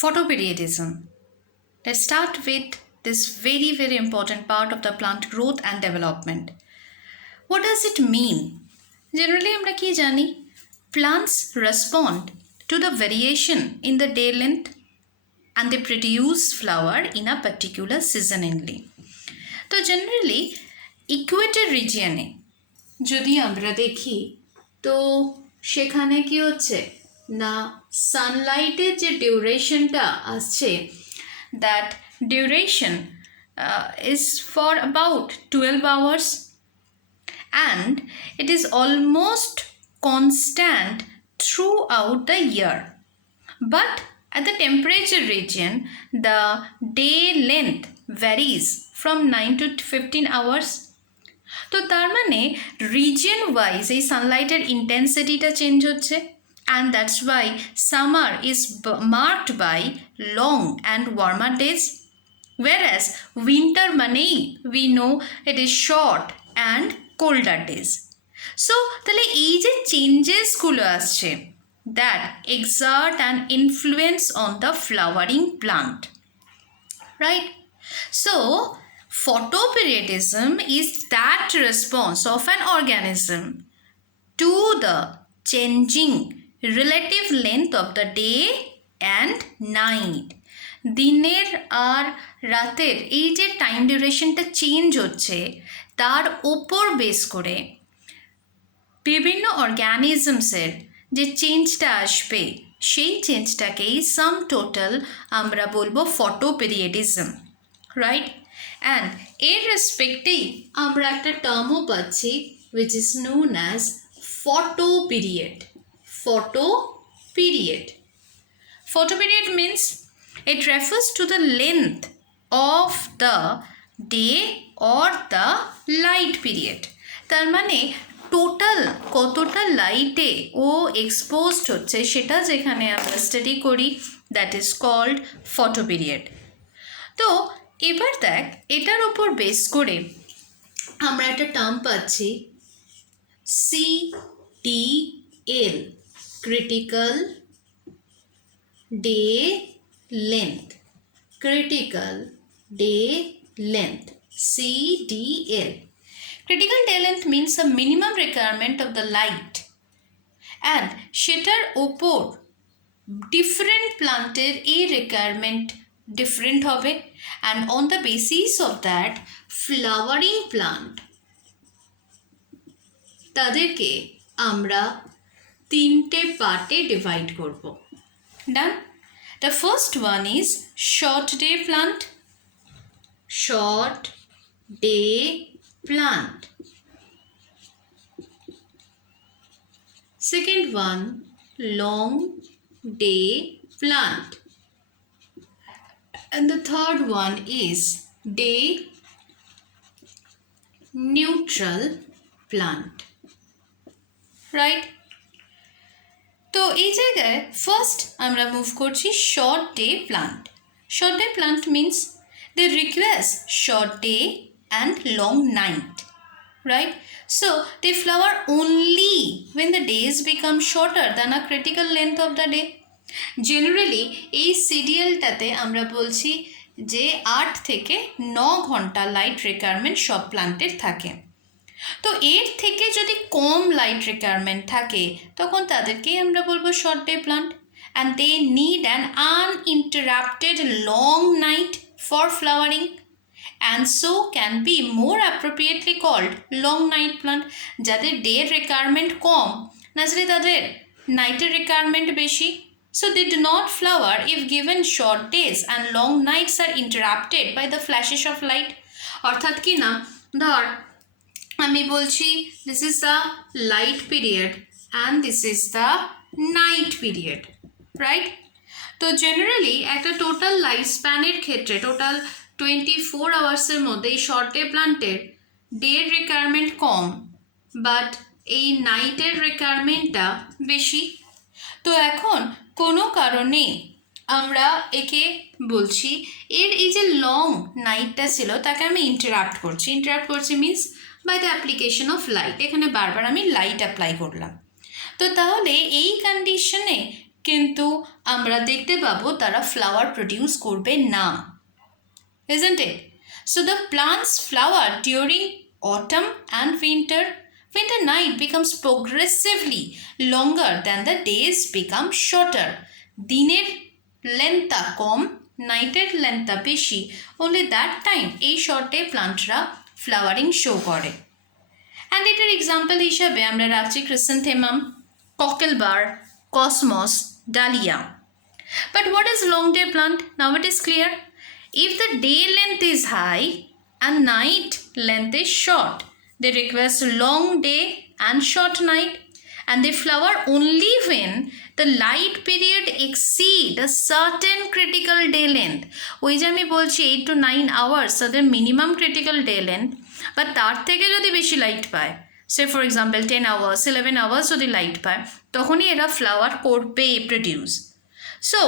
photoperiodism. Let's start with this very important part of the plant growth and development. What does it mean? Generally আমরা কি জানি, plants respond to the variation in the day length and they produce flower in a particular season only. তো generally Ecuador রিজিয়নে যদি আমরা দেখি তো সেখানে কি হচ্ছে না, সানলাইটের যে ডিউরেশনটা আসছে, that duration is for about 12 hours and it is almost constant throughout the year. But at the temperature region, the day length varies from 9 to 15 hours. তো তার মানে রিজিয়ন ওয়াইজ এই সানলাইটের ইন্টেন্সিটিটা চেঞ্জ হচ্ছে, and that's why summer is marked by long and warmer days, whereas winter মানেই we know it is short and colder days. So তাহলে এই যে চেঞ্জেসগুলো আসছে, that exert an influence on the flowering plant, right? So photoperiodism is that response of an organism to the changing relative length of the day and night. দিনের আর রাতের এই যে টাইম ডিউরেশনটা চেঞ্জ হচ্ছে তার ওপর বেস করে বিভিন্ন অর্গ্যানিজমসের যে চেঞ্জটা আসবে সেই চেঞ্জটাকেই সাম টোটাল আমরা বলবো ফটোপেরিয়ডিজম, রাইট? অ্যান্ড এর রেসপেক্টেই আমরা একটা টার্মও পাচ্ছি which is known as photoperiod. Photoperiod means it refers to the length of the day or the light period. তার মানে টোটাল কতটা লাইটে ও এক্সপোজড হচ্ছে সেটা যেখানে আমরা স্টাডি করি, দ্যাট ইজ কল্ড ফটোপিরিয়ড। তো এবার দেখ, এটার ওপর বেস করে আমরা একটা টার্ম পাচ্ছি CDL, critical day length, critical day length, CDL. Critical day length means a minimum requirement of the light and সেটার ওপর ডিফারেন্ট প্লান্টের এই রিকোয়ারমেন্ট ডিফারেন্ট হবে, and on the basis of that flowering plant তাদেরকে আমরা তিনটে পার্টে ডিভাইড করব। ডান? The first one is short day plant. Short day plant. Second one, long day plant. And the third one is day neutral plant. Right? তো এই জায়গায় ফার্স্ট আমরা move করছি short day plant. Short day plant means they requires short day and long night, right? So they flower only when the days become shorter than a critical length of the day. Generally এই সিডিএলটাতে আমরা বলছি যে 8 থেকে 9 ঘন্টা light requirement সব প্লান্টের থাকে। তো এর থেকে যদি কম লাইট রিকোয়ারমেন্ট থাকে তখন তাদেরকেই আমরা বলবো short day plant, and they need an uninterrupted long night for flowering and so can be more appropriately called long night plant. যাদের ডে রিকোয়ারমেন্ট কম, নাজরে তাদের নাইটের রিকোয়ারমেন্ট বেশি, so they do not flower if given short days and long nights are interrupted by the flashes of light. অর্থাৎ কি না, ধর আমি বলছি this is the light period and this is the night period, right? তো জেনারেলি একটা total life স্প্যানের ক্ষেত্রে টোটাল 24 আওয়ার্সের মধ্যে এই শর্ট ডে প্লান্টের ডের রিকোয়ারমেন্ট কম, বাট এই নাইটের রিকোয়ারমেন্টটা বেশি। তো এখন কোনো কারণে আমরা একে বলছি এর এই যে লং নাইটটা ছিল তাকে আমি ইন্টারাপ্ট করছি means by the application of light. এখানে বারবার আমি লাইট অ্যাপ্লাই করলাম। তো তাহলে এই কন্ডিশনে কিন্তু আমরা দেখতে পাবো তারা ফ্লাওয়ার প্রডিউস করবে না, isn't it? So the plants flower during autumn and winter. Winter night becomes progressively longer than the days become shorter. দিনের লেন্থটা কম, নাইটের লেন্থটা বেশি, only that time এই শর্টে প্লান্টরা ফ্লাওয়ারিং শো করে। অ্যান্ড এটার এক্সাম্পল হিসাবে আমরা রাখছি chrysanthemum, cocklebur, cosmos, dahlia. But what is long day plant? Now it is clear. If the day length is high and night length is short, they request long day and short night, and they flower only when the light period exceed a certain critical day length. ওই যে আমি বলছি 8 to 9 hours তাদের minimum critical day length, বা তার থেকে যদি বেশি লাইট পায়, সে ফর এক্সাম্পল 10 hours 11 hours যদি লাইট পায়, তখনই এরা ফ্লাওয়ার করবে, produce. So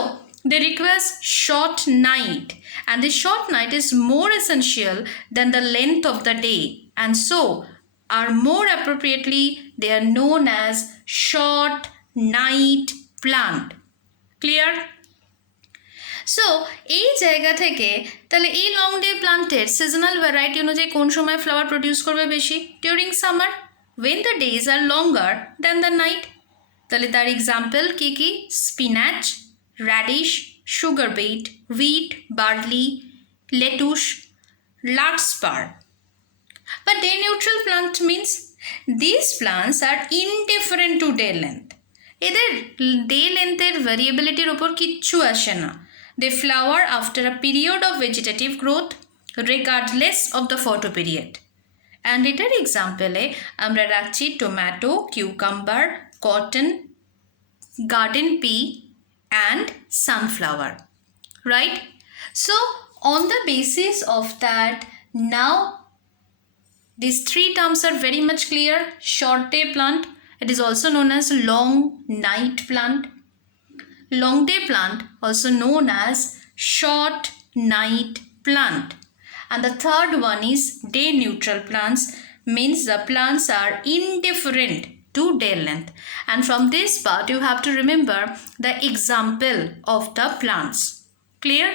they request short night, and the short night is more essential than the length of the day, and so are more appropriately they are known as short night plant. Clear? So এই জায়গা থেকে তাহলে এই long day প্লান্টের seasonal variety অনুযায়ী কোন সময় flower produce করবে বেশি? During summer, when the days are longer than the night. তাহলে তার এক্সাম্পল কী কী? Spinach, radish, sugar beet, wheat, barley, lettuce, larkspur. But day neutral plant means these plants are indifferent to day length. এদের ডে লেন্থের ভ্যারিয়েবিলিটির ওপর কিচ্ছু আসে না। They flower after a period of vegetative growth regardless of the photoperiod. And এটার এক্সাম্পলে আমরা রাখছি tomato, cucumber, cotton, garden pea, and sunflower, right? So on the basis of that, now these three terms are very much clear. Short day plant, it is also known as long night plant. Long day plant, also known as short night plant. And the third one is day neutral plants, means the plants are indifferent to day length. And from this part you have to remember the example of the plants. Clear?